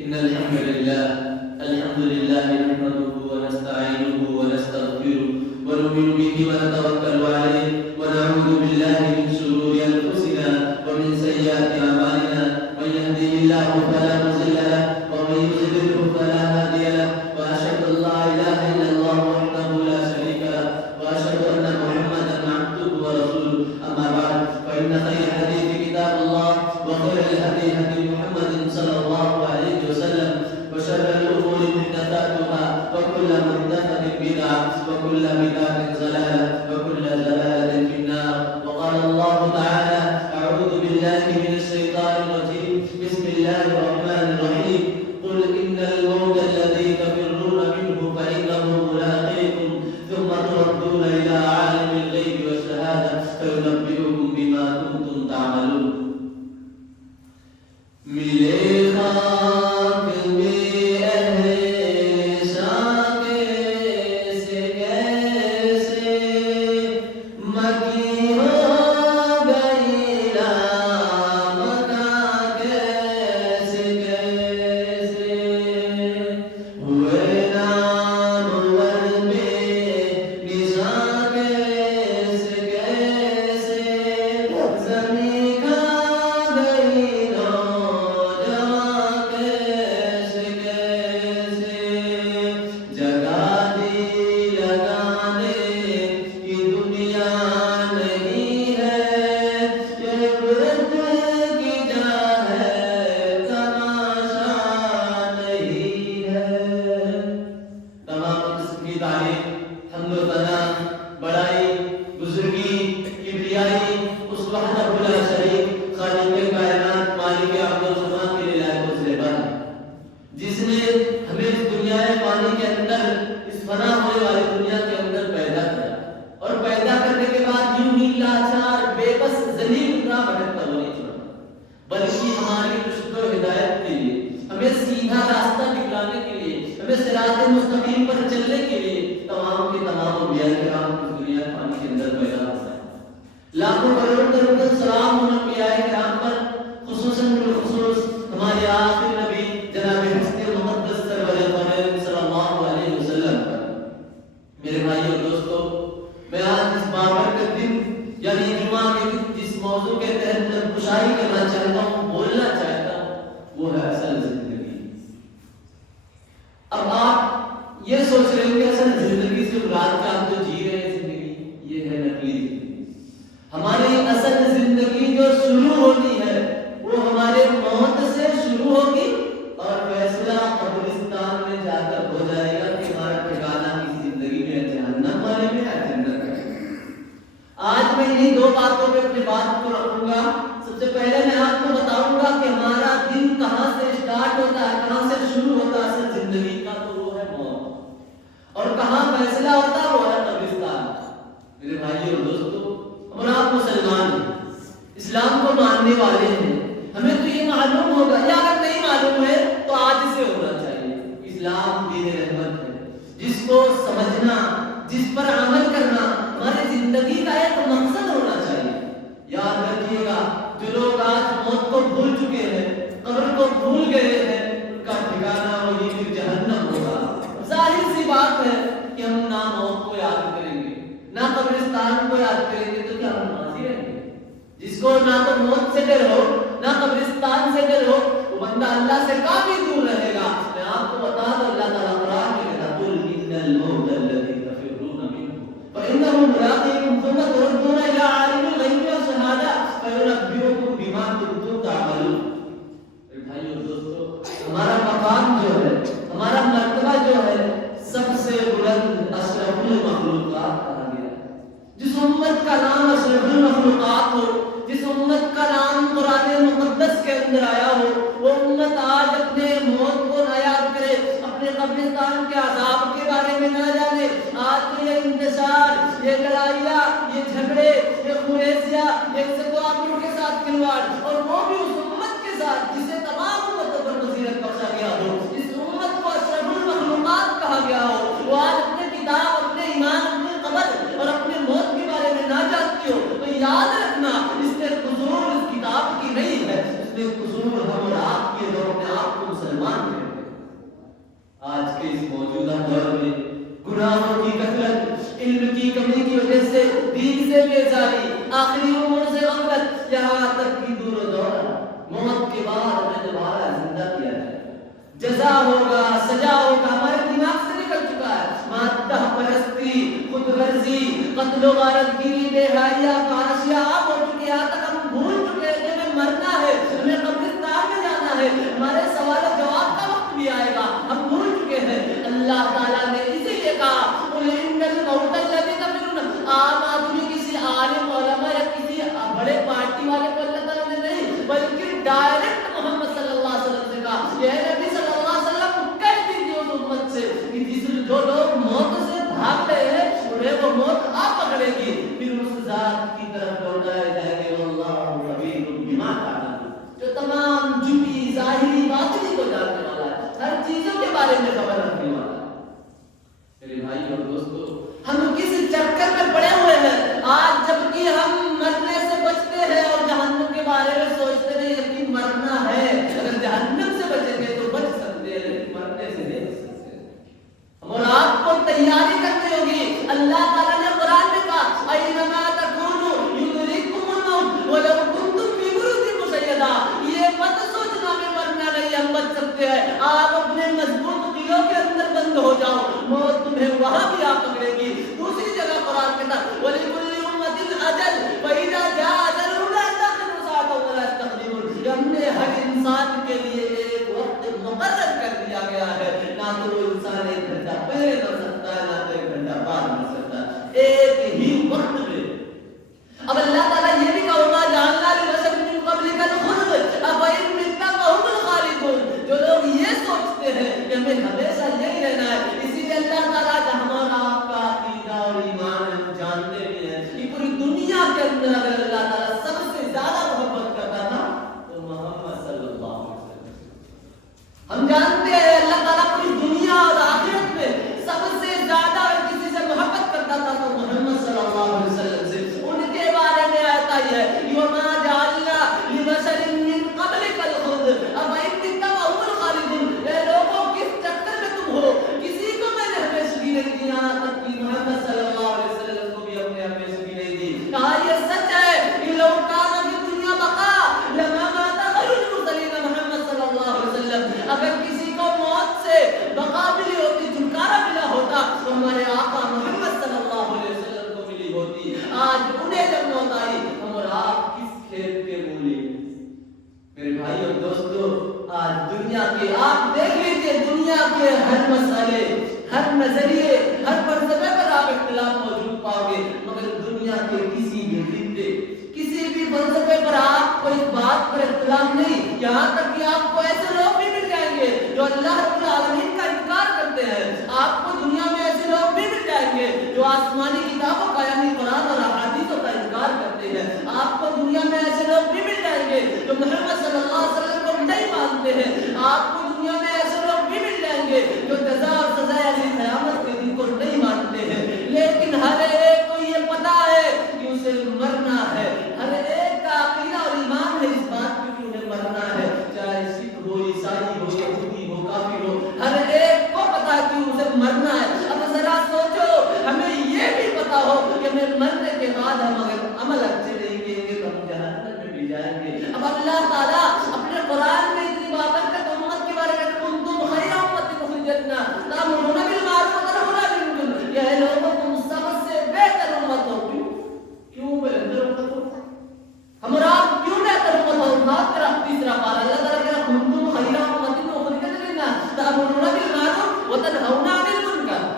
إن الحمد لله نحمده ونستعينه ونستغفره ونؤمن به ونتوكل عليه ونعوذ بالله من شرور أنفسنا ومن سيئات أعمالنا من يهده الله فلا مضل له ومن يضلل فلا هادي له وأشهد أن لا إله إلا الله وحده لا شريك له وأشهد أن محمدا عبده ورسوله أما بعد فإن خير الحديث كتاب الله وخير الهدي هدي محمد صلى الله عليه وسلم وشر الأمور محدثاتها وكل محدثة بدعة وكل بدعة ضلالة وكل ضلالة في النار. وقال الله تعالى: أعوذ بالله من الشيطان الرجيم بسم الله الرحمن الرحيم قل إن الموت الذي تفرون منه فإنه ملاقيكم ثم تردون إلى عالم الغيب والشهادة فينبئكم بما كنتم تعملون. ملے خاک میں احسا کیسے کیسے مکی ہو گئی لامتا کیسے کیسے ہوئے نامور میں نشا کیسے کیسے زمین کھا گئی جس نے ہمیں اس دنیا پانی کے اندر اس فنا ہونے والی دنیا کے اندر پیدا کیا اور پیدا کرنے کے بعد یوں ہی لاچار بے بس ذلیل نہ بھٹکتا ہونے چھوڑا بلکہ ہماری رشد و ہدایت کے لیے ہمیں سیدھا راستہ دکھلانے کے لیے ہمیں صراط مستقیم پر چلنے کے لیے تمام کے تمام انبیاء کرام اس دنیا پانی کے اندر پیدا ہوتا ہے. لاکھوں کروڑ درود سلام ان انبیاء کرام پر خصوصاً بالخصوص ہمارے آخری نبی جناب مقدس سرور صلی اللہ علیہ وسلم. میرے بھائی اور دوستو، میں آج اس بابرکت دن یعنی جمعہ کے دن جس موضوع کے تحت گشائی کرنا چاہتا ہوں، بولنا چاہتا ہوں، وہ ہے اصل زندگی. اب آپ یہ سوچ رہے ہو کہ اصل زندگی سے مراد کا ہم جو جی رہے ہیں زندگی، یہ ہے نقلی زندگی. ہماری اصل زندگی جو شروع ہونی ہے وہ ہمارے موت سے شروع ہوگی اور فیصلہ قبرستان میں جا کر ہو جائے گا کہ ہمارا ٹھکانہ کی زندگی میں جہنم والے میں ہے جنت میں. آج میں انہی دو باتوں پہ اپنی بات کو رکھوں گا. سب سے پہلے میں آپ کو بتاؤں گا کہ ہمارا دن کہاں سے اسٹارٹ ہوتا ہے، کہاں سے شروع ہوتا ہے اصل زندگی کا، تو وہ ہے موت. اور کہاں فیصلہ ہوتا ہے وہ ہے قبرستان. میرے بھائی اور دوستو، ہم آپ مسلمان ہیں، اسلام کو ماننے والے ہیں، ہمیں تو یہ معلوم ہوگا یا اگر نہیں معلوم ہے تو آج سے ہونا چاہیے. اسلام دین رحمت ہے جس کو سمجھنا، جس پر عمل کرنا ہماری زندگی کا ایک مقصد ہونا چاہیے. یاد رکھیے گا، جو لوگ آج موت کو بھول چکے ہیں، قبر کو بھول گئے ہیں، ان کا ٹھکانہ وہی پھر جہنم ہوگا. ظاہر سی بات ہے کہ ہم نہ موت کو یاد کریں گے نہ قبرستان کو یاد کریں گے تو کیا ہم ناظر رہیں گے؟ جس کو نہ تو موت سے ڈر ہو نہ قبرستان سے ڈر ہو، وہ بندہ اللہ سے کافی دور رہے گا. میں آپ کو بتا دوں، اللہ تعالیٰ قرآن میں کہتا ہے: قل ان الموت الذی تفرون منہ فانہ ملاقیکم ثم تردون الی عالم الغیب والشہادہ فینبئکم بما کنتم تعملون. بھائیو اور دوستو، ہمارا مقام جو ہے، ہمارا مرتبہ جو ہے، سب سے بلند اشرف المخلوقات کہا گیا ہے. جس امت کا نام اشرف المخلوقات ہو، جس امت کا نام قرآن مقدس کے اندر آیا ہو، وہ امت آج اپنے موت کو نہ یاد کرے، اپنے قبرستان کے عذاب کے بارے میں نہ جانے، دین سے بیزاری، آخری عمر سے غفلت، یہاں تک کہ دور و دورہ، موت کے بعد ہمیں دوبارہ زندہ کیا جائے، جزا ہوگا، سزا ہوگا، ہمارے دماغ سے نکل چکا ہے۔ مادہ پرستی، خود غرضی، قتل و غارت گیری، بے حیا، فحاشیاں عام ہو چکی ہے، یہاں تک ہم بھول چکے ہیں کہ ہمیں مرنا ہے، ہمیں قبرستان میں جانا ہے، ہمارے سوال و جواب کا وقت بھی آئے گا، ہم بھول چکے ہیں۔ اللہ تعالیٰ نے اسی لیے کہا قُلْ إِنَّ الْمَوْتَ الَّذِي تَفِرُّونَ، عام آدمی کسی عالم علماء یا کسی بڑے پارٹی والے کو اللہ تعالیٰ نے نہیں، بلکہ ڈائریکٹ محمد صلی اللہ علیہ وسلم سے کہا، یہ نبی صلی اللہ علیہ وسلم کہہ دیجیے اس امت سے کہ جو لوگ موت سے بھاگ رہے ہیں انہیں وہ موت آ پکڑے گی، پھر اس ذات کی طرف لوٹائے جائیں گے، واللہ خبیر بما تعملون، جو تمام جھوٹی ظاہری باطنی کو جاننے والا ہے، ہر چیزوں کے بارے میں خبر رکھنے والا ہے۔ میرے بھائی اور دوستو، ہم کس چکر میں پڑے ہوئے ہیں آج، جبکہ ہم مرنے سے بچتے ہیں اور جہنم کے بارے میں سوچتے ہیں، یقین مرنا ہے، اگر جہنم سے بچیں گے تو بچ سکتے ہیں، لیکن مرنے سے نہیں بچ سکتے۔ اور آپ کو تیاری کرنی ہوگی۔ اللہ تعالیٰ نے قرآن میں کہا اَيْنَمَا تَكُونُوا يُدْرِكْكُمُ الْمَوْتُ وَلَوْ كُنْتُمْ فِي بُرُوجٍ مُّشَيَّدَةٍ، یہ مت سوچنا میں مرنا نہیں، ہم بچ سکتے ہیں، آپ اپنے مضبوط قلعوں کے اندر بند ہو جاؤ، موت تمہیں وہاں بھی آ پکڑے گی۔ دوسری جگہ قرآن کے اندر وَلِكُلِّ أُمَّةٍ أَجَلٌ فَإِذَا جَاءَ أَجَلُهُمْ لَا يَسْتَأْخِرُونَ سَاعَةً وَلَا يَسْتَقْدِمُونَ، ہم نے ہر انسان کے لیے ایک وقت مقرر کر دیا گیا ہے، نہ تو وہ انسان 1 گھنٹہ پہلے مر سکتا ہے، نہ تو 1 گھنٹہ بعد مر سکتا ہے، ایک ہی وقت میں۔ اب اللہ تعالیٰ یہ بھی کہا وَمَا جَعَلْنَا لِبَشَرٍ مِّن قَبْلِكَ الْخُلْدَ أَفَإِن مِتَّ فَهُمُ الْخَالِدُونَ، جو لوگ یہ سوچتے ہیں کہ ہمیں ہمیشہ یہی رہنا ہے، اسی لیے اللہ تعالیٰ کا ہمارا آپ کا عقیدہ اور ایمان ہم جانتے بھی ہیں کہ پوری دنیا کے اندر اگر اللہ تعالیٰ سب سے زیادہ محبت کرتا تھا تو محمد صلی اللہ علیہ وسلم، ہم جانتے ہیں اللہ تعالیٰ پوری دنیا اور آخرت میں سب سے زیادہ اگر کسی سے محبت کرتا تھا تو محمد صلی اللہ علیہ وسلم سے، ان کے بارے میں آتا ہے وَمَا جَعَلْنَا لِبَشَرٍ مِّن قَبْلِكَ الْخُلْدَ أَفَإِن مِتَّ فَهُمُ الْخَالِدُونَ، اے لوگوں کس چکر میں تم ہو، کسی کو میں نے ہمیشگی نہیں دی، یہاں تک کہ محمد صلی اللہ علیہ وسلم کو بھی اپنے ہمیشگی نہیں دی۔ کہا یہ سچ ہے کہ لو کان فی الدنیا بقاء لما مات خیر المرسلین محمد صلی اللہ علیہ وسلم، اگر کسی کو موت سے بقا ملی ہوتی، چھٹکارا ملا ہوتا تو ہمارے آقا محمد صلی اللہ علیہ وسلم کو ملی ہوتی۔ آج انہیں جب موت آئی ہم اور آپ کس کھیت کے مولی؟ میرے بھائی اور دوستو، آج دنیا کے آپ دیکھ لیجیے، دنیا کے ہر مسئلے، ہر نظریے، ہر فلسفے پر آپ اختلاف موجود پاؤ گے، مگر دنیا کے کسی بھی خطے، کسی بھی فلسفے پر آپ کو اس بات پر اختلاف نہیں، یہاں تک کہ آپ کو ایسے لوگ بھی مل جائیں گے جو اللہ رب العالمین کا انکار کرتے ہیں، آپ کو دنیا میں ایسے لوگ بھی مل جائیں گے جو آسمانی کتابوں کا یعنی قرآن اور احادیثوں کا انکار کرتے ہیں، آپ کو دنیا میں ایسے لوگ بھی مل جائیں گے جو محمد صلی اللہ علیہ وسلم کو نہیں مانتے ہیں، آپ کو دنیا میں ایسے لوگ بھی مل جائیں گے جو جزا اور سزا یعنی قیامت کے دن کو نہیں مانتے ہیں، لیکن ہر ایک کو یہ پتا ہے کہ اسے مرنا ہے، ہر ایک کا عقیدہ اور ایمان ہے اس بات پہ کہ انہیں مرنا ہے، چاہے سکھ ہو، عیسائی ہو، یہودی ہو، کافر ہو، ہر ایک کو پتا ہے کہ اسے مرنا ہے۔ اب ذرا سوچو، ہمیں یہ بھی پتا ہو کہ ہمیں مرنے کے بعد ہم اگر عمل اچھے نہیں کیے گے تو ہم جہنم میں بھی جائیں گے۔ اب اللہ تعالیٰ اپنے قرآن میں اتنی بابرکت امت کے بارے میں کنتم خیر امۃ اخرجت للناس تأمرون بالمعروف وتنهون عن المنکر، یہ لوگوں تم سب سے بہتر امت ہو۔ کیوں بہتر امت ہو؟ ہم اور آپ کیوں بہتر امت ہو؟ بات کرا تیسرا پارا اللہ تعالیٰ کہا کنتم خیر امۃ اخرجت للناس تأمرون بالمعروف وتنهون عن المنکر،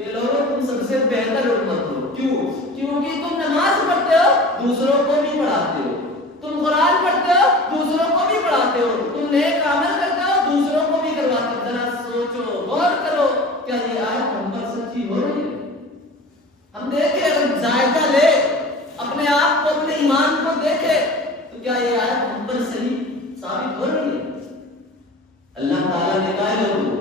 یہ لوگوں تم سب سے بہتر امت ہو۔ کیوں؟ کیونکہ تم نماز پڑھتے ہو، دوسروں کو بھی پڑھاتے ہو، تم قرآن پڑھتے ہو، دوسروں کو بھی پڑھاتے ہو، تم نیک عمل کرتے ہو، دوسروں کو بھی کرواتے ہو۔ ذرا سوچو، غور کرو، کیا یہ آیت ہم پر سچی ہو رہی ہے؟ ہم دیکھیں، اگر جائزہ لے اپنے آپ کو، اپنے ایمان کو دیکھے تو کیا یہ آیت ہم پر صحیح ثابت ہو رہی ہے؟ اللہ تعالیٰ نے کہا لوگوں،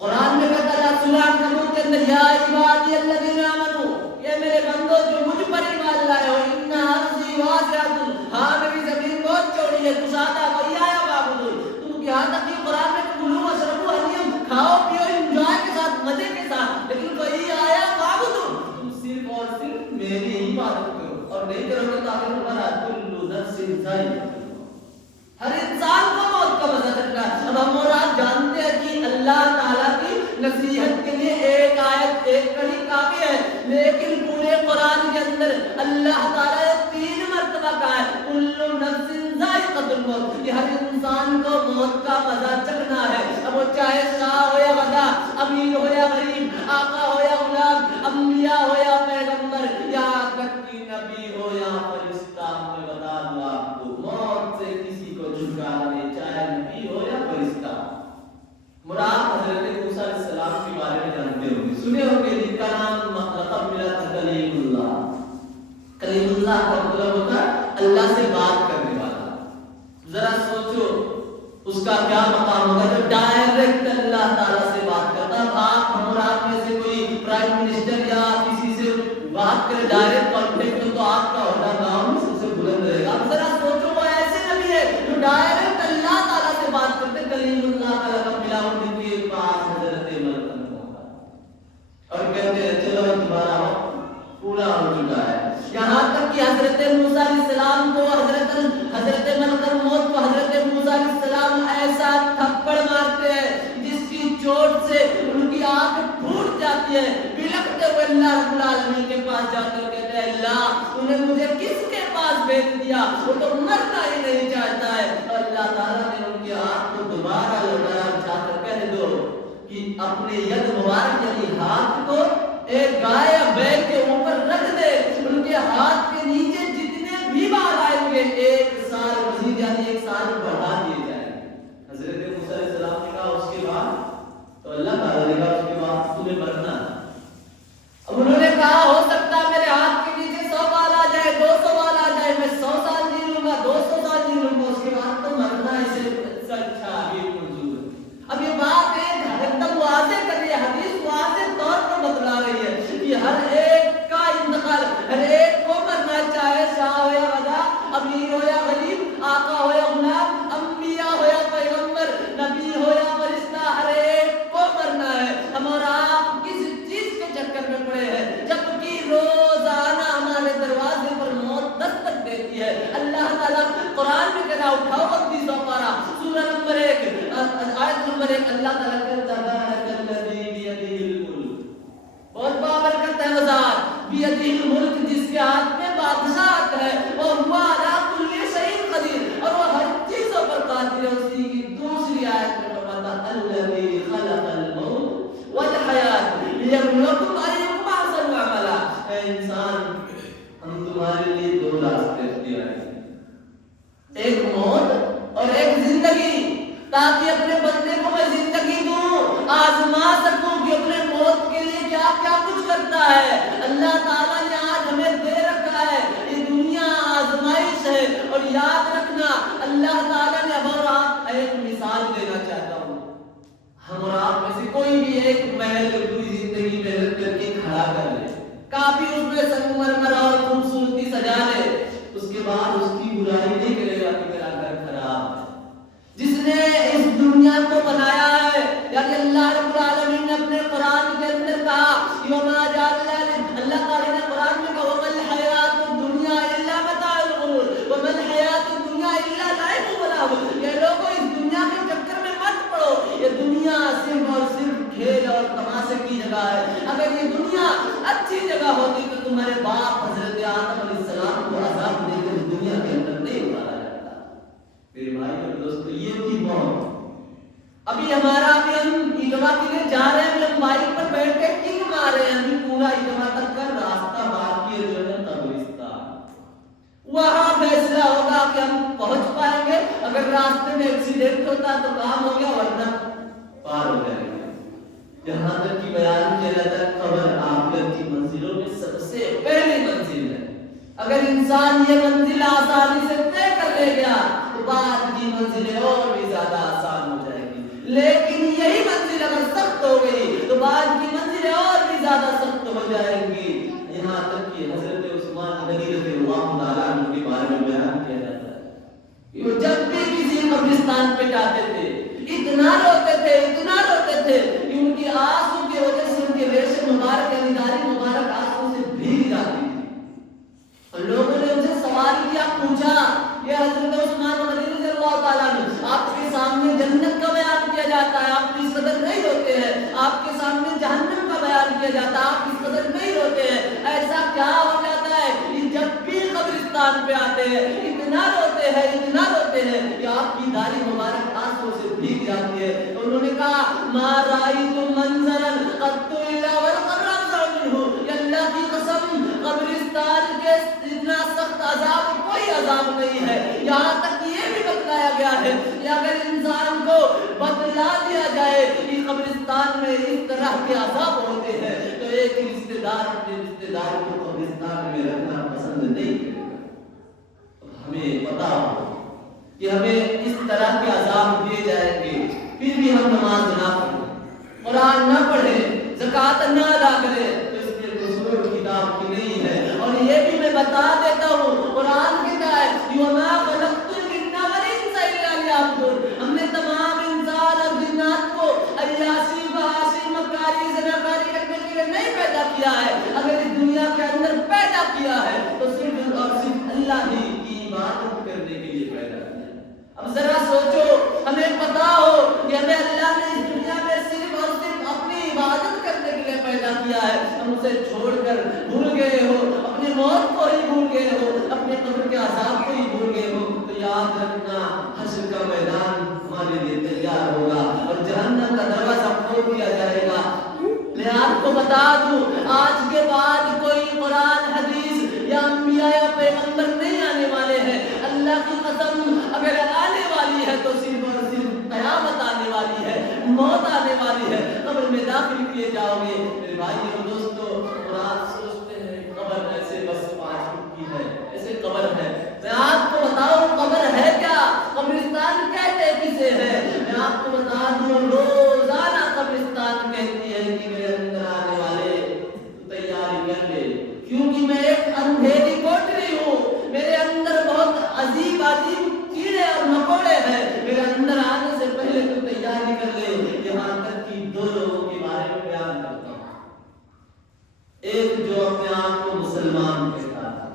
قرآن میں کہتا ہے سورہ عنکبوت کے اندر یا عبادی الذین آمنوا، یہ میرے بندو جو مجھ پر ایمان لائے ہو، ان ارضی واسعۃ، ہاں میری زمین بہت چوڑی ہے، کشادہ وایایا فاعبدون، تم یہاں تک کہ قرآن میں کلوا واشربوا ہنیئا، کھاؤ پیو انجوائے کے ساتھ، مزے کے ساتھ، لیکن وایایا فاعبدون، تم صرف اور صرف میری ہر انسان کو موت کا مزہ چکھنا ہے۔ اب ہم اور آپ جانتے ہیں کہ اللہ تعالیٰ کی نصیحت کے لیے ایک آیت ایک کڑی کافی ہے، لیکن پورے قرآن کے اندر اللہ تعالیٰ نے 3 مرتبہ کہا ہے کل نفس ذائقۃ الموت، کہ ہر انسان کو موت کا مزہ چکھنا ہے۔ اب وہ چاہے شاہ ہو یا غدا، امیر ہو یا غریب، آقا ہو یا غلام، انبیاء ہو یا پیغمبر، یا تک کہ نبی ہو یا فرشتہ، میں بتا دوں آپ کو موت سے کسی کو چھٹکارا نہیں، چاہے نبی ہو یا فرشتہ۔ مراد حضرت موسیٰ علیہ السلام کے بارے میں جانتے ہوں گے، سنے ہوں گے، جن کا نام لقب ملا تھا کلیم اللہ۔ کلیم اللہ کا مطلب ہوتا ہے اللہ سے بات کرنے والا۔ ذرا سوچو اس کا کیا مقام ہوگا جو ڈائریکٹ اللہ تعالیٰ سے بات کرتا۔ آپ ہم اور آپ میں سے کوئی پرائم منسٹر یا کسی سے بات کرے ڈائریکٹ کانٹیکٹ میں، تو آپ کا ہونا گاؤں میں سب سے بلند رہے گا۔ اب ذرا سوچو وہ ایسے نبی ہے جو ڈائریکٹ اللہ تعالیٰ سے بات کرتے، کلیم اللہ کا لقب ملا ان کے پاس حضرت ملکن ہوگا، اور کہتے ہیں چلو تمہارا پورا ہو چکا ہے۔ یہاں تک کہ حضرت موسیٰ علیہ السلام کو حضرت ملکن موت کو حضرت موسیٰ علیہ السلام ایسا تھپڑ مارتے ہیں جس کی چوٹ سے ان کی آنکھ پھوٹ جاتی ہے، بلکتے ہوئے اللہ رب العالمین کے پاس جاتے ہوئے کہتے ہیں اللہ انہیں مجھے کس کے پاس بھیج دیا، وہ تو مرنا ہی نہیں چاہتا ہے۔ اور اللہ تعالیٰ نے ان کی آنکھ کو دوبارہ لوٹایا، جا کر کہہ دو کہ اپنے ید مبارک یعنی ہاتھ کو ایک گائے یا بیل کے اوپر رکھ دے، ان کے ہاتھ کے نیچے جتنے بھی بال آئیں گے 1 سال مزید یعنی 1 سال بڑھا دیے جائیں گے۔ حضرت موسیٰ علیہ السلام نے کہا اس کے بعد، تو اللہ تعالیٰ نے کہا اس کے بعد تمہیں مرنا ہے۔ اب انہوں نے کہا ہو سکتا ہے میرے ہاتھ کے نیچے 100 بال آ جائے، 200 بال آ جائے، میں 100 سال جی لوں گا، 200 سال جی لوں گا، اس کے بعد تو مرنا اسے اچھا بھی منظور ہے۔ اب یہ بات ایک دم واضح کر رہی ہے، حدیث واضح طور پر بتلا رہی ہے کہ ہر ایک کا انتقال، ہر ایک کو مرنا ہے، چاہے شاہ ہو یا غدا، امیر ہو یا غریب، آقا ہو یا غلام، انبیاء ہو یا پیغمبر، نبی ہو یا فرشتہ، ہر ایک کو مرنا ہے۔ ہم اور آپ کس چیز کے چکر میں پڑے ہیں جبکہ روزانہ ہمارے دروازے پر موت دستک دیتی ہے۔ اللہ تعالیٰ قرآن میں کہنا اٹھاؤ 32واں پارہ سورہ نمبر 1 آیت نمبر 1، اللہ تعالیٰ کہتا ہے الذی بیدہ الملک، بہت بابرکت ہے وزار، بیدہ الملک جس کے ہاتھ میں بادشاہت ہے، وہو علی کل شیء قدیر، اور وہ ہر چیزوں پر قادر ہے۔ اسی کی دوسری آیت میں فرماتا الذی خلق الموت والحیات لیبلوکم ایکم احسن عملا۔ اے انسان ہم تمہارے لیے 2 راستے اختیار ہیں، ایک موت اور ایک زندگی، تاکہ اپنے بندے کو میں زندگی دوں، آزما سکوں کہ اپنے موت کے لیے کیا کیا کچھ کرتا ہے۔ اللہ تعالیٰ نے آج ہمیں دے رکھا ہے، یہ دنیا آزمائش ہے، اور یاد رکھنا اللہ تعالیٰ نے ہم اور آپ ایک مثال دینا چاہتا ہوں، ہم اور آپ میں سے کوئی بھی ایک محل پوری زندگی محنت کر کے کھڑا کر لے، کافی اس میں سنگمرمر اور خوبصورتی سجا لے، اس کے بعد اس کی برائی نہیں کرے گا کہ میرا گھر خراب ہے۔ جس نے اس دنیا کو بنایا ہے، یعنی اللہ رب العالمین نے اپنے قرآن کے اندر کہا وما جعلنا، اللہ تعالیٰ نے قرآن میں کہا وما الحیات الدنیا الا متاع الغرور، وما الحیات الدنیا الا لعب و لہو۔ یہ لوگوں اس دنیا کے چکر میں مت پڑو، یہ دنیا صرف اور صرف کھیل اور تماشے کی جگہ ہے۔ اگر یہ دنیا اچھی جگہ ہوتی تو تمہارے باپ حضرت آدم علیہ السلام کو عذاب دے کر اس دنیا کے اندر نہیں اتارا جاتا۔ میرے بھائی اور دوستو، یہ تھی موت۔ ابھی ہمارا ہم اجتماع کے لیے جا رہے ہیں، ہم بائک پر بیٹھ کے کک مار رہے ہیں، ابھی پورا اجتماع تک کا راستہ باقی ہے جو ہے قبرستان۔ وہاں فیصلہ ہوگا کہ ہم پہنچ پائیں گے، اگر راستے میں ایکسیڈنٹ ہوتا تو کام ہو گیا، ورنہ پار ہو جائے گا۔ یہاں تک کہ بیان کیا جاتا ہے قبر آخرت کی منزلوں میں سب سے پہلی منزل ہے۔ اگر انسان یہ منزل آسانی سے طے کر لے گیا تو بعد کی منزلیں اور بھی زیادہ آسان ہو جائے گی، لیکن یہی منزل اگر سخت ہو گئی تو بعد کی منزلیں اور بھی زیادہ سخت ہو جائیں گی۔ یہاں تک کہ حضرت عثمان غنی رضی اللہ تعالیٰ عنہ کے بارے میں بیان کیا جاتا ہے کہ وہ جب بھی کسی قبرستان پہ جاتے تھے اتنا روتے تھے کہ ان کی آنسو کی وجہ سے ان کے ریش مبارک یعنی داڑھی مبارک آنسو سے بھیگ جاتی تھی۔ اور لوگوں نے ان سے سوال کیا، پوچھا یہ حضرت آپ کے سامنے جہنم کا بیان کیا جاتا آپ اس قدر نہیں روتے ہیں. ایسا کیا ہو جاتا ہے کہ جب بھی قبرستان پہ آتے ہیں اتنا روتے ہیں کہ آپ کی داڑھی مبارک آنسوں سے بھیگ جاتی ہے. تو انہوں نے کہا ما رأیت منظرا قط الا والقبر افظع منه. کہ اللہ کی قسم قبرستان کے اتنا سخت عذاب کوئی عذاب نہیں ہے. یہاں تک یہ بھی بتلایا گیا ہے کہ اگر انسان کو بتلا دیا جائے کہ قبرستان میں اس طرح کے عذاب ہوتے ہیں تو ایک رشتہ دار اپنے رشتہ دار کو قبرستان میں رکھنا پسند نہیں کرے گا. ہمیں پتا ہو کہ ہمیں اس طرح کے عذاب دیے جائیں گے پھر بھی ہم نماز نہ پڑھیں, قرآن نہ پڑھیں, زکوٰۃ نہ ادا کریں تو اس کے قصور کتاب کی نہیں ہے. اور یہ بھی میں بتا دیتا ہوں قرآن کہتا ہے وَمَا خَلَقْتُ الْجِنَّ وَالْإِنسَ إِلَّا لِيَعْبُدُونِ. ہم نے تمام انسان اور جنات کو عیاشی بحاشی مکاری زناکاری کرنے کے لیے نہیں پیدا کیا ہے. اگر اس دنیا کے اندر پیدا کیا ہے تو صرف اور صرف اللہ ہی کی عبادت کرنے کے لیے پیدا کیا ہے. اب ذرا سوچو, ہمیں پتا ہو کہ ہمیں اللہ نے اس دنیا میں صرف اور صرف اپنی عبادت کرنے کے لیے پیدا کیا ہے. ہم اسے چھوڑ کر بھول گئے ہو, اپنی موت کو ہی بھول گئے ہو, اپنے قبر کے عذاب کو ہی بھول گئے ہو تو یاد رکھنا حشر کا میدان ہمارے لیے تیار ہوگا اور جہنم کا دروازہ کھول دیا جائے گا. میں آپ کو بتا دوں آج کے بعد کوئی قرآن حدیث یا انبیاء یا پیغمبر نہیں آنے والے ہیں. اللہ کی قسم اگر آنے والی ہے تو صرف اور صرف قیامت آنے والی ہے, موت آنے والی ہے, قبر میں داخل کیے جاؤ گے. میرے بھائی اور دوستو, قرآن سوچتے ہیں قبر ایسے بس 5 فٹ کی ہے, ایسے قبر ہے. میں آپ کو بتاؤں قبر ہے کیا, قبرستان کہتے کسے ہے. میں آپ کو بتا دوں روزانہ قبرستان کہتی ہے کہ میرے اندر آنے والے تیاری کر لے کیونکہ میں ایک اندھیری کوٹری ہوں, میرے اندر بہت عجیب کیڑے اور مکوڑے ہیں, میرے اندر آنے سے پہلے تو تیاری کر لے. یہاں تک کہ 2 لوگوں کے بارے میں بیان کرتا ہوں. ایک جو اپنے آپ کو مسلمان کہتا تھا,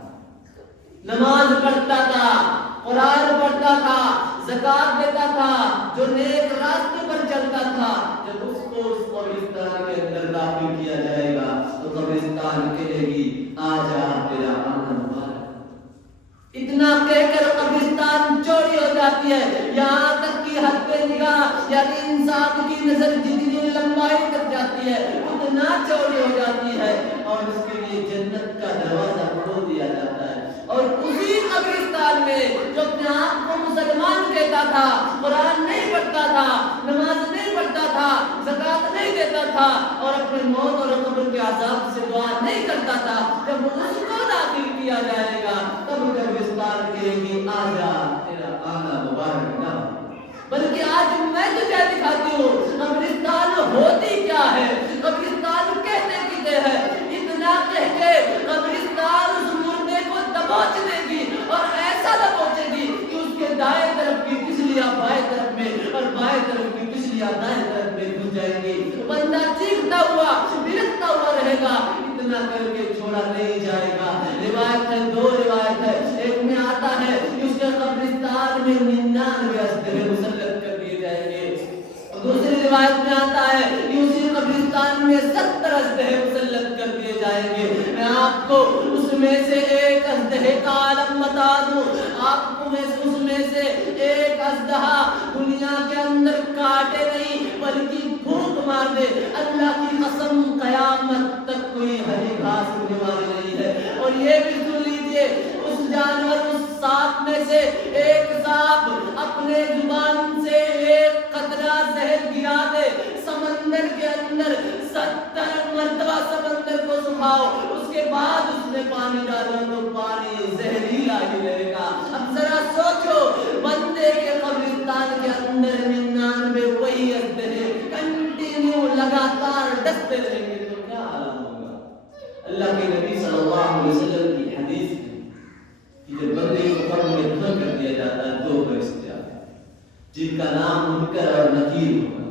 نماز پڑھتا تھا, قرآن پڑھتا تھا, زکوٰۃ دیتا تھا, جو نیک راستے پر چلتا تھا, جب اس کو اس قبرستان کے اندر داخل کیا جائے گا تو قبرستان کہے گی آ جا تیرا آنا مبارک. اتنا کہہ کر قبرستان چوری ہو جاتی ہے. یہاں تک کہ حد نگاہ یعنی انسان کی نظر جتنی لمبائی تک جاتی ہے اتنا چوری ہو جاتی ہے اور اس کے لیے جنت کا دروازہ کھول دیا جاتا ہے. اور اسی قبرستان میں جو اپنے آپ کو مسلمان کہتا تھا, قرآن نہیں پڑھتا تھا, نماز نہیں پڑھتا تھا, زکوٰۃ نہیں دیتا تھا اور اپنے موت اور قبر کے عذاب سے دعا نہیں کرتا تھا, جب اس کو داخل کیا جائے گا تب قبرستان کہے گی آ جا تیرا آنا مبارک نہ. بلکہ آج میں تجھے دکھاتی ہوں قبرستان ہوتی کیا ہے, قبرستان کہتے کتے ہیں. اتنا کہہ کے قبرستان اس مردے کو دبوچ دے گی اور ایسا دبوچے گی کہ اس کے دائیں طرف کی پسلیاں بائیں طرف میں اور بائیں طرف کی پسلیاں دائیں طرف میں گھس جائیں گی. بندہ چیختا ہوا بلکتا ہوا رہے گا, اتنا کر کے چھوڑا نہیں جائے گا. روایت ہے, 2 روایت ہے. ایک میں آتا ہے کہ اس کے قبرستان میں 99 اژدہے مسلط کر دیے جائیں گے. دوسری روایت میں آتا ہے کہ اسی قبرستان میں 70 اژدہے مسلط کر دیے جائیں گے. میں آپ کو اس میں سے ایک اژدہے کا عالم بتا دوں. آپ کو اس میں سے ایک اژدہا دنیا کے اندر کاٹے نہیں بلکہ پھونک مار دے, اللہ کی قسم قیامت تک کوئی ہری گھاس اگنے والی نہیں ہے. اور یہ بھی سن لیجیے اس جانور, اس سانپ میں سے ایک سانپ اپنے زبان سے ایک قطرہ زہر گرا دے سمندر کے اندر, 70 مرتبہ سمندر کو سکھاؤ, اس کے بعد اس میں پانی ڈالو تو پانی زہریلا ہی رہے گا. اب ذرا سوچو بندے کے قبرستان کے اندر 99 وہی اژدہے کنٹینیو لگاتار ڈستے رہیں گے تو کیا عالم ہوگا. اللہ کے نبی صلی اللہ علیہ وسلم کی حدیث ہے کہ جب بندے کو قبر میں دفن کر دیا جاتا ہے 2 فرشتے آتے ہیں جن کا نام منکر اور نکیر ہوگا.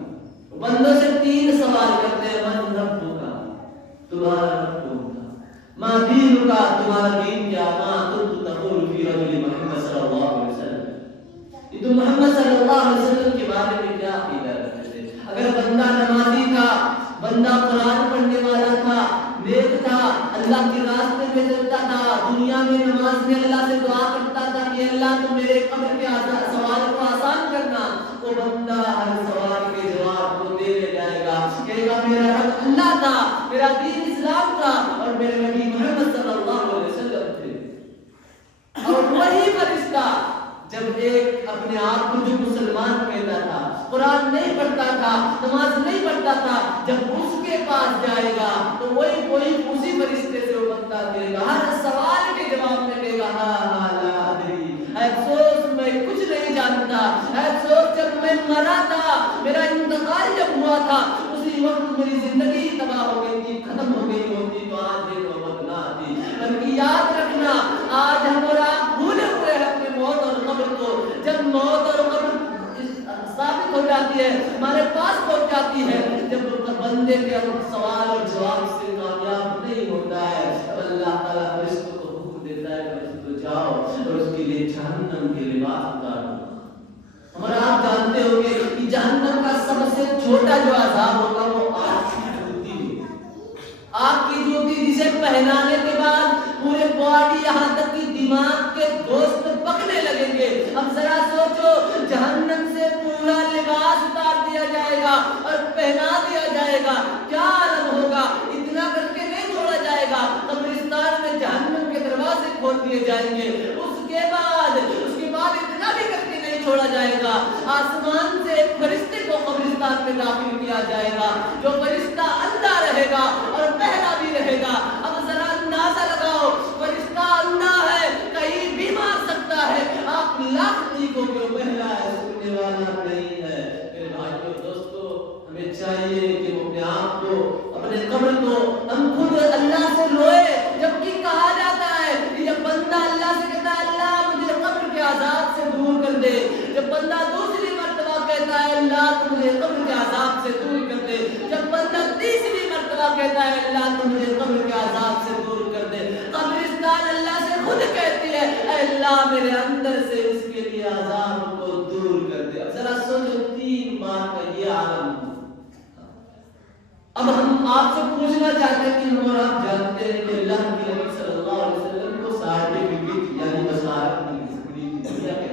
بندوں سے 3 سوال کرتے ہیں, من ربک, تمہارا رب کون تھا, ما دینک, تمہارا دین کیا, ما کنت تقول فی رجل محمد صلی اللہ علیہ وسلم, یہ تو محمد صلی اللہ علیہ وسلم کے بارے میں کیا عقیدہ رکھتے تھے. اگر بندہ نمازی تھا, قبر کے سوال کو آسان کرنا، وہ بندہ ہر سوال کے جواب کو دینے جائے گا، کہے گا میرا رب اللہ تھا، میرا دین اسلام تھا، اور میرے نبی محمد صلی اللہ علیہ وسلم تھے۔ اور وہی فرشتہ جب ایک اپنے آپ کو جو مسلمان کہتا تھا، قرآن نہیں پڑھتا تھا، نماز نہیں پڑھتا تھا، جب اس کے پاس جائے گا تو وہی اسی فرشتے سے وہ بندہ کہے گا، ہر سوال کے جواب میں کہے گا ہاں لا ادری، افسوس میں کچھ نہیں جانتا، افسوس جب میں مرا تھا، میرا انتقال جب ہوا تھا اسی وقت میری زندگی تباہ ہو گئی تھی، ختم ہو گئی ہوتی تو آج یہ نوبت نہ آتی۔ بلکہ یاد رکھنا، آج ہم اور آپ بھولے ہوئے ہیں اپنے موت اور قبر کو۔ جب موت اور قبر ثابت ہو جاتی ہے، ہمارے پاس پہنچ جاتی ہے، جب بندے کے سوال اور جواب سے کامیاب نہیں ہوتا ہے، اب اللہ تعالیٰ فرشتوں کو حکم دیتا ہے فرشتوں جاؤ اور اس کے لیے جہنم کے لباس اتار دو۔ اور آپ جانتے ہو کہ جہنم کا سب سے چھوٹا جو عذاب ہوگا وہ آگ کی جوتی ہوگی۔ آگ کی جوتی جسے پہنانے کے بعد پورے باڈی یہاں تک کہ دماغ کے گوشت پکنے لگیں گے۔ اب ذرا سوچو، جہنم سے پورا لباس اتار دیا جائے گا اور پہنا دیا جائے گا، کیا عالم ہوگا؟ اتنا کر کے نہیں چھوڑا جائے گا، قبرستان میں جہنم کے دروازے کھول دیے جائیں گے۔ اس کے بعد اتنا بھی کر کے نہیں چھوڑا جائے گا، آسمان سے ایک فرشتے کو قبرستان میں داخل کیا جائے گا، جو فرشتہ اندھا رہے گا اور بہرا بھی رہے گا۔ اب ذرا اندازہ لگاؤ، فرشتہ اندھا ہے، کہیں بھی مار سکتا ہے، آپ لاکھ دیکھو کہ وہ بہرا ہے، سننے والا نہیں ہے۔ میرے بھائیو دوستو، ہمیں چاہیے کہ وہ اپنے آپ کو، اپنے قبر کو ہم خود اللہ سے روئے، جبکہ کہا جاتا ہے کہ جب بندہ اللہ سے کہتا ہے اللہ مجھے قبر کے عذاب سے دور کر دے، جب بندہ دوسری مرتبہ کہتا ہے اللہ تو مجھے قبر کے عذاب سے دور کر دے، جب بندہ تیسری مرتبہ کہتا ہے اللہ تو مجھے قبر کے عذاب سے دور کر دے، قبرستان اللہ سے خود کہتی ہے اے اللہ میرے اندر سے اس کے لیے عذاب کو دور کر دے۔ اب ذرا سوچو، 3 بار کا یہ عالم۔ اب ہم آپ سے پوچھنا چاہتے ہیں کہ ہم اور آپ جانتے ہیں کہ اللہ کے نبی صلی اللہ علیہ وسلم کو سرٹیفکیٹ یعنی بشارت ملی، دنیا کے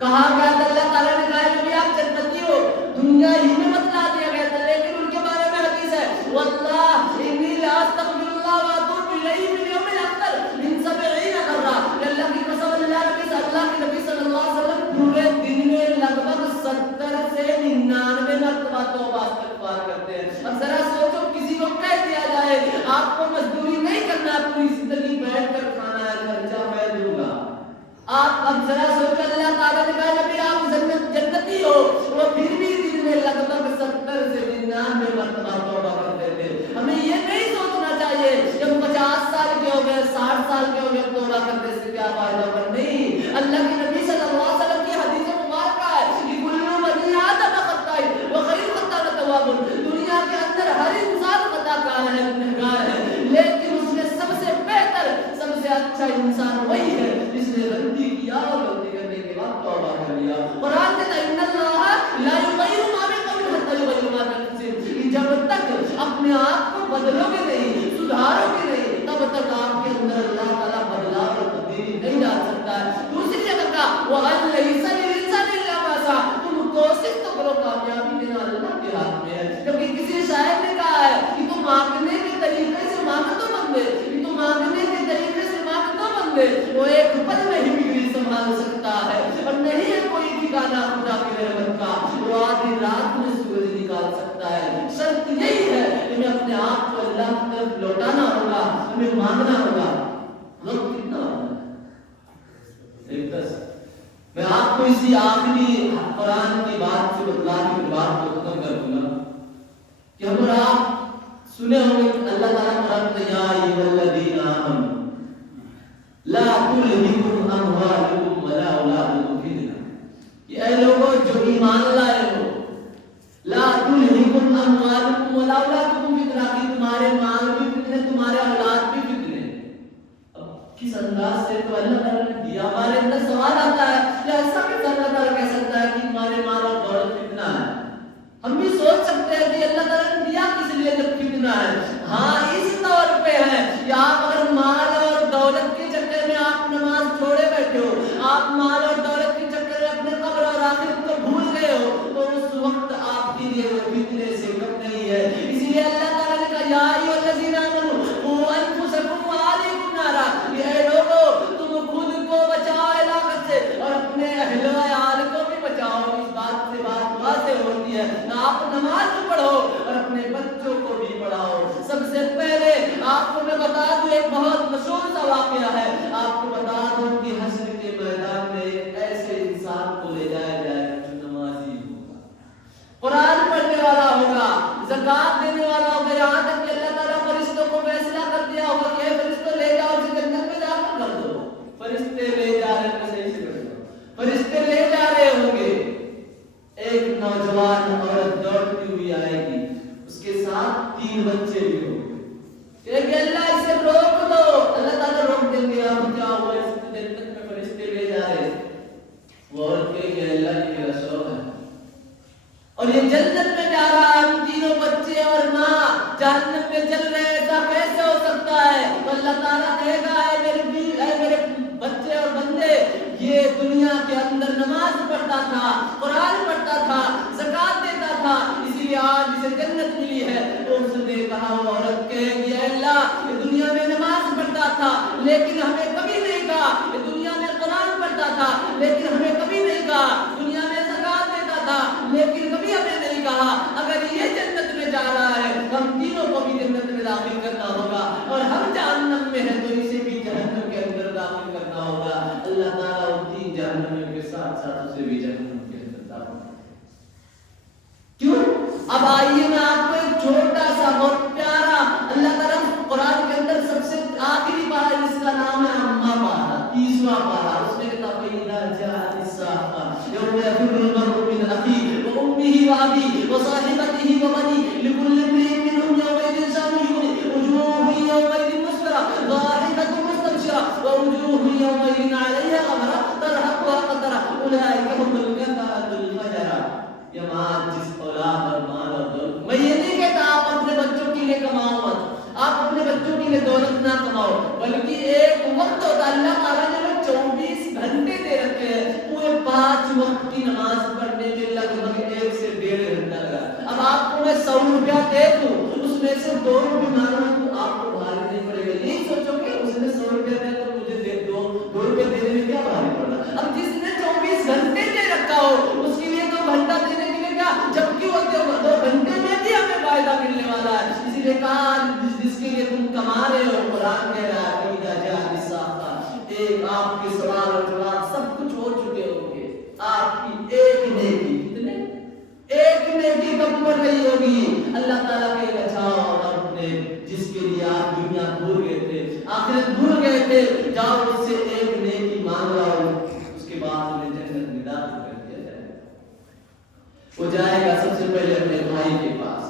کہا گیا تھا، اللہ تعالیٰ نے کہا کہ آپ جنتی ہو، دنیا ہی میں بتلا دیا گیا تھا، لیکن ان کے بارے میں حدیث ہے واللہ انی لا استغفر اللہ واتوب الیہ فی الیوم الاکثر من 70 مرہ، اللہ کی قسم، اللہ کے نبی صلی اللہ علیہ وسلم پورے دن میں لگ بھگ 70 سے 99 مرتبہ توبہ استغفار کرتے ہیں۔ اب ذرا سوچو، کسی کو کہہ دیا جائے آپ کو مزدوری نہیں کرنا، پوری زندگی بیٹھ کر کھانا ہے، خرچہ میں دوں گا، آپ اب ذرا سوچو، اللہ تعالیٰ نے کہا نبی آپ جنتی ہو، وہ پھر بھی دن میں لگ بھگ 70 سے 99 مرتبہ توبہ کرتے تھے۔ ہمیں یہ نہیں سوچنا چاہیے جب 50 سال کے ہو گئے، 60 سال کے ہو گئے، توبہ کرنے سے کیا فائدہ ہوگا؟ نہیں، اللہ کے نبی صلی اللہ علیہ وسلم کی حدیث مبارکہ ہے کہ کل بنی آدم خطاء وخیر الخطاء التوابون، دنیا کے اندر ہر انسان خطا کار ہے، گنہگار ہے، لیکن اس میں سب سے بہتر، سب سے اچھا انسان وہی ہے جس نے غلطی کیا اور غلطی کرنے کے بعد توبہ کر لیا۔ قرآن کہتا ہے ان اللہ لا یغیر ما بقوم حتی یغیروا ما بانفسہم، جب تک اپنے آپ کو بدلو گے نہیں، سدھارو گے نہیں، تب تک آپ کے اندر اللہ تعالیٰ بدلاؤ اور تبدیلی نہیں ڈال سکتا ہے۔ دوسری جگہ کا وَأَن لَيْسَ لِلْإِنسَانِ إِلَّا مَا سَعَىٰ، تم کوشش تو کرو، کامیابی دینا اللہ کے ہاتھ میں ہے۔ کیونکہ کسی شاعر نے کہا ہے کہ تم مانگنے کے طریقے سے مانگو تو بندے، کہ تم مانگنے کے طریقے سے مانگو تو بندے، وہ ایک پل میں ہی بگڑی سنبھال سکتا ہے، اور نہیں ہے کوئی ٹھکانا خدا کی رحمت کا، وہ آدھی رات میں سورج نکال سکتا ہے۔ شرط یہی ہے کہ ہمیں اپنے آپ کو اللہ کی طرف لوٹانا ہوگا، ہمیں مانگنا ہوگا۔ وقت کتنا ہوگا؟ 10۔ میں آپ کو اسی آخری قرآن کی بات سے بتلا کے بات کو ختم کر دوں گا کہ ہم اور آپ سنے ہوں گے اللہ تعالیٰ فرماتا ہے یا ایھا الذین آمنوا لا تلہکم اموالکم ولا اولادکم فتنہ، کہ اے لوگوں جو ایمان لائے ہو، لا تلہکم اموالکم ولا اولادکم فتنہ، کہ تمہارے مال بھی فتنے، تمہارے اولاد بھی فتنے۔ اب کس انداز سے تو اللہ تعالیٰ نے دیا، ہمارے اندر سوال آتا ہے کہ ایسا کہ اللہ تعالیٰ کہہ سکتا ہے کہ تمہارے مال اور دولت فتنہ ہے؟ ہم بھی سوچ سکتے ہیں کہ اللہ تعالیٰ نے دیا کس لیے جب فتنہ ہے؟ ہاں اس طور پہ ہے کہ آپ اگر مال اور دولت کے چکر میں آپ نماز چھوڑے بیٹھے ہو، اور یہ جنت میں جا رہا ہے، ہم تینوں بچے اور ماں جہنم میں چل رہے ہیں، ایسا کیسے ہو سکتا ہے؟ تو اللہ تعالیٰ کہے گا اے میرے بچے اور بندے، یہ دنیا کے اندر نماز پڑھتا تھا، قرآن پڑھتا تھا، زکات دیتا تھا، اسی لیے آج اسے جنت ملی ہے۔ تو اس نے کہا، وہ عورت کہے گی اے اللہ، یہ دنیا میں نماز پڑھتا تھا لیکن ہمیں کبھی نہیں کہا، یہ دنیا میں قرآن پڑھتا تھا لیکن ہمیں کبھی نہیں کہا، دنیا میں زکات دیتا تھا لیکن کبھی ہمیں نہیں کہا۔ اگر یہ جنت میں جا رہا ہے تو ہم تینوں کو بھی جنت میں داخل کرنا ہوگا، اور ہم جہنم میں ہیں تو اسے بھی جہنم کے اندر داخل کرنا ہوگا۔ اللہ تعالیٰ ان تین جہنمیوں کے ساتھ ساتھ اسے بھی جہنم کے اندر داخل کرے۔ کیوں؟ اب آئیے میں آپ کو ایک چھوٹا سا بہت پیارا اللہ تعالیٰ قرآن کے اندر سب سے آخری پارہ جس کا نام ہے اما پارہ، 30واں پارہ، اس میں کہتا فَإِذَا جَاءَتِ السَّاعَةُ يَوْمَ يَفِرُّ الْمَرْءُ مِنْ أَخِيهِ وَأُمِّهِ وَأَبِيهِ وَصَاحِبَتِهِ وَبَنِيهِ لِكُلِّ امْرِئٍ مِّنْهُمْ يَوْمَئِذٍ شَأْنٌ يُغْنِيهِ وُجُوهٌ يَوْمَئِذٍ مُسْفِرَةٌ ضَاحِكَةٌ مُسْتَبْشِرَةٌ وَوُجُوهٌ يَوْمَئِذٍ عَلَيْهَا غَبَرَةٌ تَرْهَقُهَا قَتَرَةٌ أُولَٰئِكَ هُمُ الْكَفَرَةُ الْفَجَرَةُ۔ یہ ماں جس اولاد اور مال اور دولت، میں یہ نہیں کہتا آپ اپنے بچوں کے لیے کماؤ مت، آپ اپنے بچوں کے لیے دولت نہ کماؤ، بلکہ ایک وقت ہوتا ہے اللہ تعالیٰ نے 24 گھنٹے دے رکھے ہیں، پورے 5 وقت کی نماز پڑھنے میں لگ بھگ 1 سے 1.5 گھنٹہ لگا۔ اب آپ کو میں 100 روپیہ دے دوں، اس میں سے 2 روپے مانگا تو آپ کو بھاری نہیں پڑے گا، یہی سوچو کہ اس نے 100 روپیہ دے تو مجھے دے دو، 2 روپے دینے میں کیا بھاری پڑ رہا۔ اب جس نے 24 گھنٹے دے رکھا ہو اس کے لیے 2 گھنٹہ دینے کے لیے کیا، جبکہ وہ 2 گھنٹے میں بھی ہمیں فائدہ ملنے والا ہے۔ اسی لیے کہا جس کے لیے تم کما رہے ہو، قرآن کہہ رہا ہے فَإِذَا جَاءَتِ السَّاعَةُ، ایک آپ کے سوال اور جواب سب کچھ ہو چکے ہوں گے، آپ کی ایک نیکی، کتنے؟ ایک نیکی کم پڑ رہی ہوگی، اللہ تعالیٰ کے جاؤ اور اپنے جس کے لیے آپ دنیا بھول گئے تھے، آخرت بھول گئے تھے، جاؤ اس سے ایک نیکی مانگ لاؤ، اس کے بعد انہیں جنت میں داخل کر دیا جائے۔ وہ جائے گا سب سے پہلے اپنے بھائی کے پاس،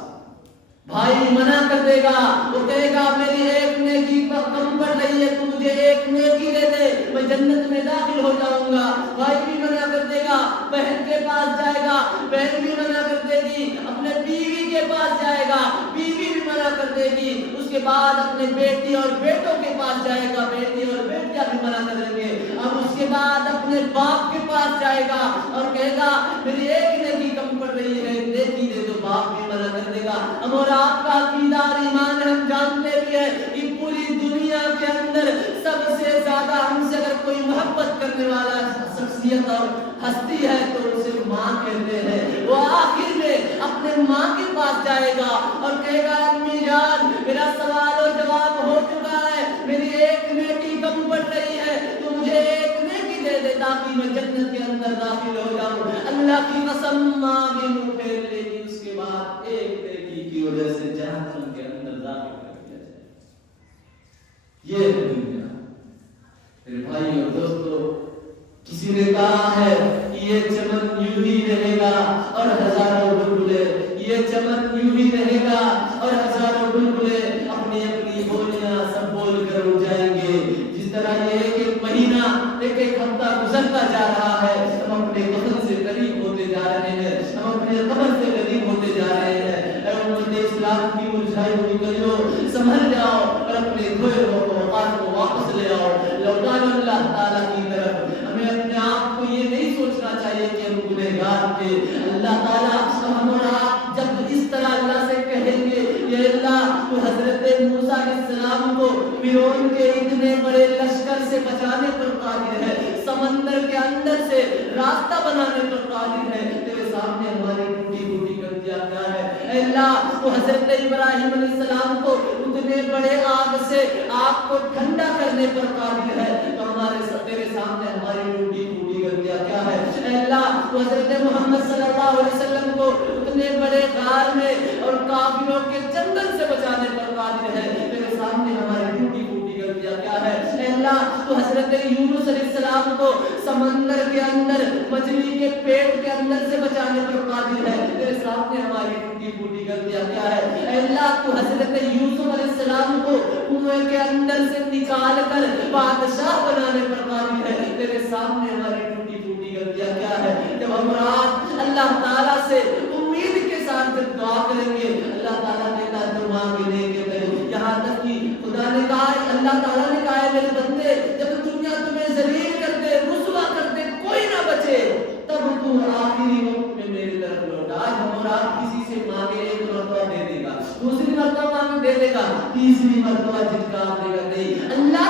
بھائی منع کر دے گا، وہ کہے گا میری ایک نیکی کم پڑ رہی ہے، تو مجھے ایک نیکی دے دے، میں جنت میں داخل ہو جاؤں گا۔ بھائی بھی منع کر دے گا، بہن کے پاس جائے گا، بہن بھی منع کر دے گی، اپنے بیوی کے پاس جائے گا، بیوی بھی منع کر دے گی، اس کے بعد اپنے بیٹی اور بیٹوں کے پاس جائے گا، بیٹی اور بیٹیاں بھی منع کر دیں گے، اب اس کے بعد اپنے باپ کے پاس جائے گا اور کہے گا میری ایک نیکی کم پڑ رہی ہے، نیکی دے دو، باپ بھی منع کر دے گا۔ ہم اور آپ کا عقیدہ اور ایمان ہم جانتے بھی ہیں کہ پوری دنیا کے اندر سب سے زیادہ ہم سے اگر کوئی محبت کرنے والا شخصیت اور ہستی ہے تو اسے ماں کہتے ہیں۔ وہ آخر میں اپنے ماں کے پاس جائے گا اور کہے گا امی جان میرا سوال اور جواب ہو چکا ہے، میری ایک نیکی کم پڑ رہی ہے، تو مجھے ایک نیکی دے دے تاکہ میں جنت کے اندر داخل ہو جاؤں۔ اللہ کی قسم ماں بھی منہ پھیر لے گی، اس کے بعد ایک نیکی کی وجہ سے جہنم کے اندر داخل کر دیا جائے۔ یہ ہے دنیا۔ میرے بھائی اور دوستو، کسی نے کہا ہے کہ یہ چمن یوں ہی رہے گا اور ہزاروں بلبلے، یہ چمن یوں ہی رہے گا اور ہزاروں بلبلے اپنی اپنی بولیاں سب بول کر اڑ جائیں گے۔ جس طرح یہ ایک مہینہ ایک ہفتہ گزرتا جا رہا ہے، ہم اپنے وطن سے قریب ہوتے جا رہے ہیں، ہم اپنے قبر سے قریب ہوتے جا رہے ہیں۔ اے امت اسلام کی مرجھائی ہوئی کلیوں، سنبھل جاؤ اور اپنے کھوئے ہوئے اوقات کو واپس لے آؤ، لوٹاؤ اللہ تعالیٰ کی طرف۔ ہمیں اپنے آپ کو یہ نہیں سوچنا چاہیے کہ ہم گنہگار تھے۔ اللہ تعالیٰ ہم اور آپ جب اس طرح اللہ سے کہیں گے یہ اللہ تو حضرت موسیٰ علیہ السلام کو فرعون کے اتنے بڑے لشکر سے بچانے پر قادر ہے، سمندر کے اندر سے راستہ بنانے پر قادر ہے، تیرے سامنے ہماری ٹوٹی ٹوٹی غلطیاں کیا ہے؟ اے اللہ تو حضرت ابراہیم علیہ السلام کو اتنے بڑے آگ سے آگ کو ٹھنڈا کرنے پر قادر ہے، تو ہمارے تیرے سامنے ہماری ٹوٹی ٹوٹی غلطیاں کیا ہے؟ اے اللہ تو حضرت محمد صلی اللہ علیہ وسلم کو اتنے بڑے غار میں اور کافروں کے جنگل سے بچانے پر قادر ہے، تیرے سامنے ہماری ٹوٹی ٹوٹی غلطیاں کیا ہے؟ اے اللہ تو حضرت یونس علیہ السلام کو سمندر کے اندر مچھلی کے پیٹ کے اندر سے بچانے پر قادر ہے، تیرے سامنے ہماری ٹوٹی ٹوٹی غلطیاں کیا ہے؟ اے اللہ تو حضرت یوسف علیہ السلام کو کنویں کے اندر سے نکال کر بادشاہ بنانے پر قادر ہے، تیرے سامنے ہماری ٹوٹی ٹوٹی غلطیاں کیا ہے؟ جب ہم رات اللہ تعالیٰ سے امید گا، تیسری مرتبہ جھٹکا دے گا، نہیں، اللہ